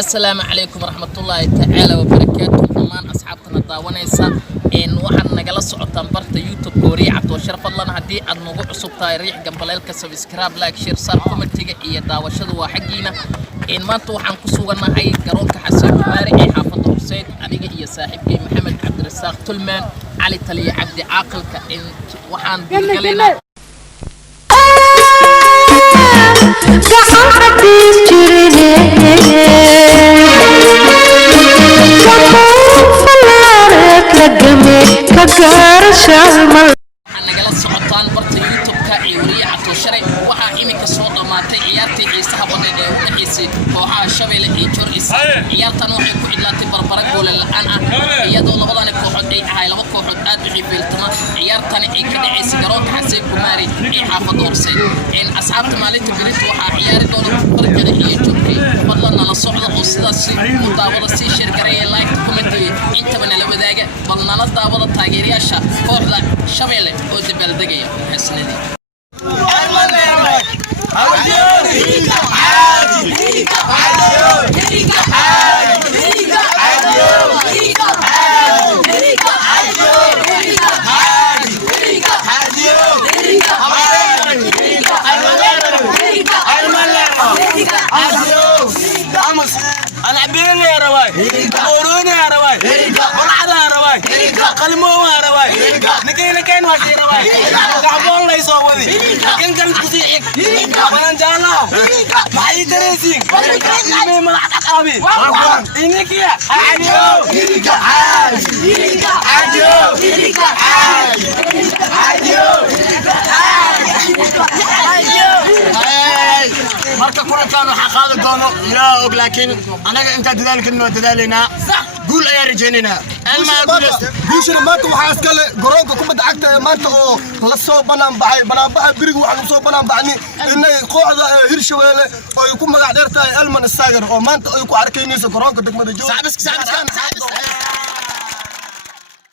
السلام عليكم ورحمة الله تعالى وبركاته. دمان أصحابنا داوانيسا إن waxaan nagala socotaan barta YouTube Kooriya Cabdi Washar fadlan hadii aad nagu cusub tahay riix gambaleelka subscribe like share sar commentiga iyo daawashadu waa xaqiina in maanta waxaan ku suganahay garoonka Xasan Kumaari ee xaafadda Horseed aniga iyo saaxiibkay Maxamed Cabdirasaaq Tulmaan Ali Taliya Cabdi Caaqilka in waxaan bilgaleynaa nagala socotaan barta YouTube-ka ee Kooriya Cabdi Washar waxaa imika soo dhamaatay ciyaartii xiisaha badan ee u dhaxaysay kooxaha Shabeelle iyo Joris. ciyaartan waxay ku cidlaatay barbara gool la'aan ah iyadoo labadan kooxood ay ahay laba kooxood aad u xiibiltama ciyaartan ay ka dhacaysay garoonka Xasan Kumaari ee xaafadda Horseed. in asxaabta maalinta berito waxaa ciyaari doona farqada iyo joogtay fadlan nala socda oo sidaas u daawada si share gareeya like comment intaba nala wadaaga bal nala daawada taageerayaasha kooxda Shabeelle oo dabaaldegaya xisnadii أنا عبيني يا رواي، قولوني يا رواي، ونعدا يا رواي، قلموه يا رواي، نكين واشي رواي، قعبون لا يسوي ذي، كان تسيحك، وانا جانا، معي دريسين، مين ملعب أقابي، إنك يا عاديو، marka kulankan waxa qaadi doono ilaa og laakiin anaga inta dadaalkeenna dadaalina guul ayaa rajaynayna guushana maanta waxaa iskale garoonka kubadda cagta ee maanta oo la soo banaanbaxa biriga waxaan soo banaanbaxnay inay kooxda Hirshabeelle ay ku magac dheertahay Elman Staager oo maanta ay ku arkaynayso garoonka degmada Joog